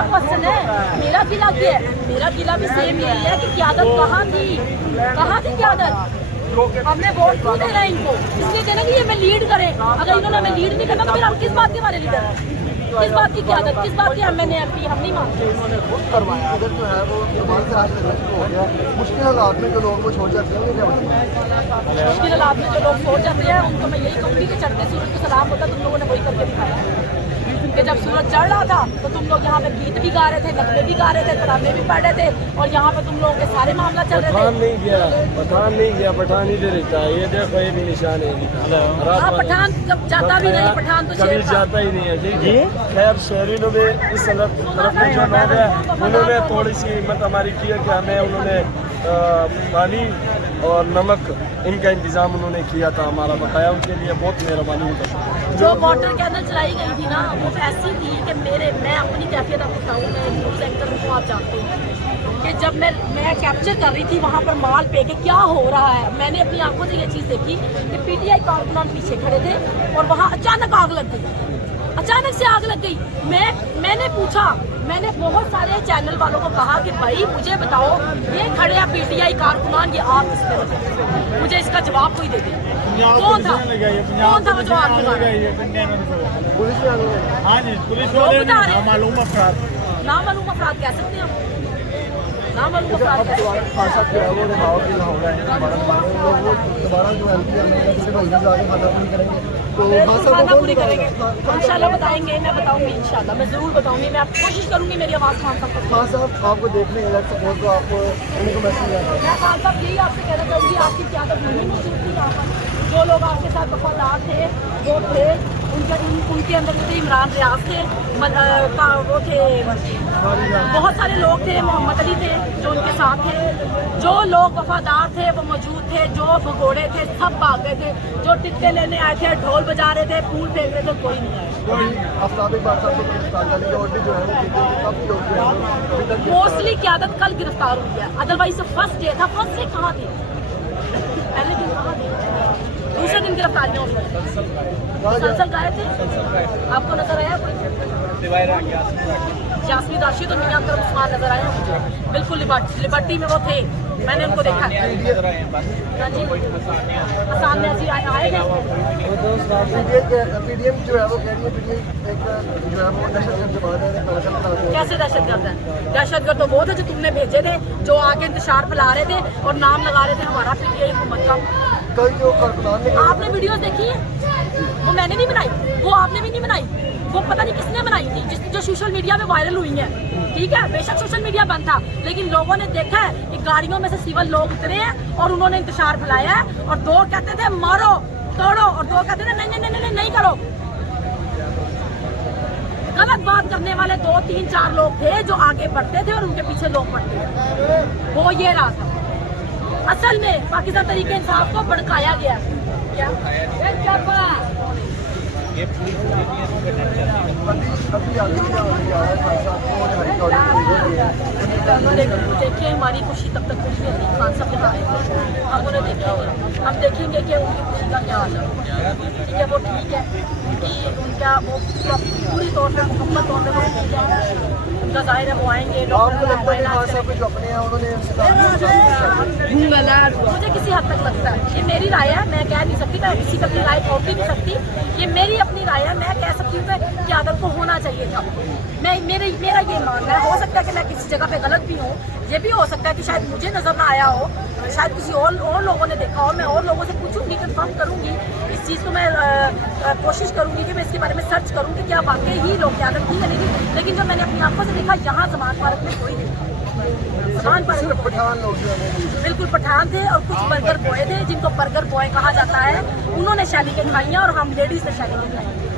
میرا کوشچن ہے میرا قلعہ کیا ہے؟ میرا قلعہ بھی سیم یہی ہے کہ قیادت کہاں تھی قیادت؟ ہم نے ووٹ کیوں دینا ہے ان کو؟ اس لیے دینا کہ یہ ہمیں لیڈ کرے. اگر انہوں نے ہمیں لیڈ نہیں کرنا تو پھر ہم کس بات کے ہمارے لیڈر ہیں؟ کس بات کی قیادت, کس بات کی M N A M P? ہم نہیں مانتے. انہوں نے خود کروایا. اگر جو ہے وہ زبان سے آج تک ہو گیا, مشکل حالات میں جو لوگ وہ چھوڑ جاتے ہیں کیا ہوتا ہے؟ مشکل حالات میں جو لوگ چھوڑ جاتے ہیں ان کو میں یہی کہوں گی کہ چڑھتے سورج کو سلام ہوتا تم لوگوں نے وہی کر کے دکھایا کہ جب سورج چڑھ رہا تھا تو تم لوگ یہاں پہ گیت بھی گا رہے تھے, نغمے بھی گا رہے تھے, ترانے بھی پڑھ رہے تھے, اور یہاں پہ تم لوگوں کے سارے معاملہ چل رہے تھے. پٹھان نہیں گیا پٹھان ہی دے رہتا ہے. یہ دیکھو یہ بھی نشان ہے. پٹھان جاتا بھی نہیں, پٹھان تو کبھی جاتا ہی نہیں ہے. جی خیر شہرینوں میں اس طرف میں جو لوگ ہیں انہوں نے تھوڑی سی ہمت ہماری کی ہے کہ ہمیں انہوں نے پانی اور نمک ان کا انتظام انہوں نے کیا تھا ہمارا بقایا, ان کے لیے بہت مہربانی ہوتا. جو واٹر کینل چلائی گئی تھی نا وہ ایسی تھی کہ میں اپنی کیفیت آپ بتاؤں, میں نیوز اینکر ہوں آپ جانتے ہیں کہ جب میں کیپچر کر رہی تھی وہاں پر مال پہ کہ کیا ہو رہا ہے, میں نے اپنی آنکھوں سے یہ چیز دیکھی کہ پی ٹی آئی کارکنان پیچھے کھڑے تھے اور وہاں اچانک آگ لگ گئی, اچانک سے آگ لگ گئی. میں نے پوچھا, میں نے بہت سارے چینل والوں کو کہا کہ بھائی مجھے بتاؤ یہ کھڑے ہیں پی ٹی آئی کارکنان, یہ آگ کس طرح سے, مجھے اس کا جواب کوئی دے دے. کون تھا وہ جو آگ لگا رہا ہے؟ نامعلوم افراد کہہ سکتے ہیں ہم, نامعلوم افراد کہہ سکتے ہیں. خان صاحب جو ہے وہ رہاؤ کی ہو رہا ہے دوبارہ جو ایم پی ایم ایل سے بھائی جا کے خانہ پوری کریں گے تو خانہ پوری کریں گے انشاءاللہ بتائیں گے, میں بتاؤں گی انشاءاللہ, میں ضرور بتاؤں گی. میں کوشش کروں گی میری آواز خان صاحب تک. خان صاحب آپ کو دیکھنے کے لیے سپورٹ تو آپ ان کو میسج میں خان صاحب یہی آپ سے کہنا چاہوں گی, آپ کی قیادت نہیں موجود تھی یہاں پر. جو لوگ آپ کے ساتھ وفادار تھے وہ تھے, ان کے اندر تھے عمران ریاض تھے, وہ تھے, بہت سارے لوگ تھے, محمد علی تھے جو ان کے ساتھ تھے. جو لوگ وفادار تھے وہ موجود تھے, جو بھگوڑے تھے سب بھاگ گئے تھے, جو ٹکے لینے آئے تھے, ڈھول بجا رہے تھے, پھول پھینک رہے تھے, کوئی نہیں آیا. آفتاب اقبال صاحب کو گرفتار کرنے کے اور بھی جو ہے کافی لوگ موسٹلی قیادت کل گرفتار ہوئی ہے, ادروائز فرسٹ ڈے تھا. فرسٹ ڈے کہاں تھی, پہلے دن کہاں تھی, دوسرے دن گرفتاریاں ہوئی. مسلسل گائے تھے, آپ کو نظر آیا کوئی؟ یاسمین راشد اور میاں اکرم عثمان نظر آئے مجھے بالکل لبرٹی میں وہ تھے, میں نے ان کو دیکھا. آسان میں جی آئے گئے. پی ڈی ایم جو ہے وہ کہہ رہی ہے پی ڈی ایم ایک جو ہے وہ دہشت گرد جماعت ہے. کیسے دہشت گرد ہے؟ دہشت گرد تو وہ تھے جو تم نے بھیجے تھے, جو آگے انتشار پھیلا رہے تھے اور نام لگا رہے تھے ہمارا پی ٹی آئی حکومت کا. کل جو کارکنان نے آپ نے ویڈیوز دیکھی ہے, وہ میں نے نہیں بنائی, وہ آپ نے بھی نہیں بنائی, وہ پتہ نہیں کس نے بنائی تھی, جو سوشل میڈیا میں وائرل ہوئی ہیں. ٹھیک ہے, بے شک سوشل میڈیا بند تھا, لیکن لوگوں نے دیکھا ہے کہ گاڑیوں میں سے سول لوگ اترے ہیں اور انہوں نے انتشار پھیلایا ہے, اور دو کہتے تھے مارو توڑو, اور دو کہتے تھے نہیں کرو. غلط بات کرنے والے 2 3 4 لوگ تھے جو آگے بڑھتے تھے اور ان کے پیچھے لوگ پڑتے تھے. وہ یہ رہا تھا. اصل میں پاکستان تحریک انصاف کو بھڑکایا گیا. دیکھیے ہماری خوشی تب تک خوشی ہوتی ہے. خان صاحب جہاں آئے تھے ہم انہیں دیکھیں گے, ہم دیکھیں گے کہ ان کی خوشی کا کیا حال ہے. ٹھیک ہے, وہ ٹھیک ہے, ان کا وہ پوری طور پہ مکمل طور پہ وہ ٹھیک ہے, ان کا ظاہر ہے وہ آئیں گے. مجھے کسی حد تک لگتا ہے, یہ میری رائے ہے, میں کہہ نہیں سکتی, میں کسی کی اپنی رائے چھوڑ بھی نہیں سکتی, یہ میری اپنی رائے ہے. میں کہہ سکتی ہوں کہ قیادت کو ہونا چاہیے تھا. میرا یہ ماننا ہے, ہو سکتا ہے کہ میں کسی جگہ پہ غلط بھی ہوں, یہ بھی ہو سکتا ہے کہ شاید مجھے نظر نہ آیا ہو, شاید کسی اور لوگوں نے دیکھا ہو. میں اور لوگوں سے پوچھوں گی, کنفرم کروں گی اس چیز کو. میں کوشش کروں گی کہ میں اس کے بارے میں سرچ کروں کہ کیا واقعی ہی لوگ قیادت کی ہے نہیں. لیکن جب میں نے اپنی آنکھوں سے دیکھا یہاں زمان پارک میں کوئی نہیں, بالکل پٹھان تھے اور کچھ برگر بوائے تھے جن کو برگر بوائے کہا جاتا ہے. انہوں نے شیلی کے کھائی ہیں اور ہم لیڈیز نے شیلی کے کھائی.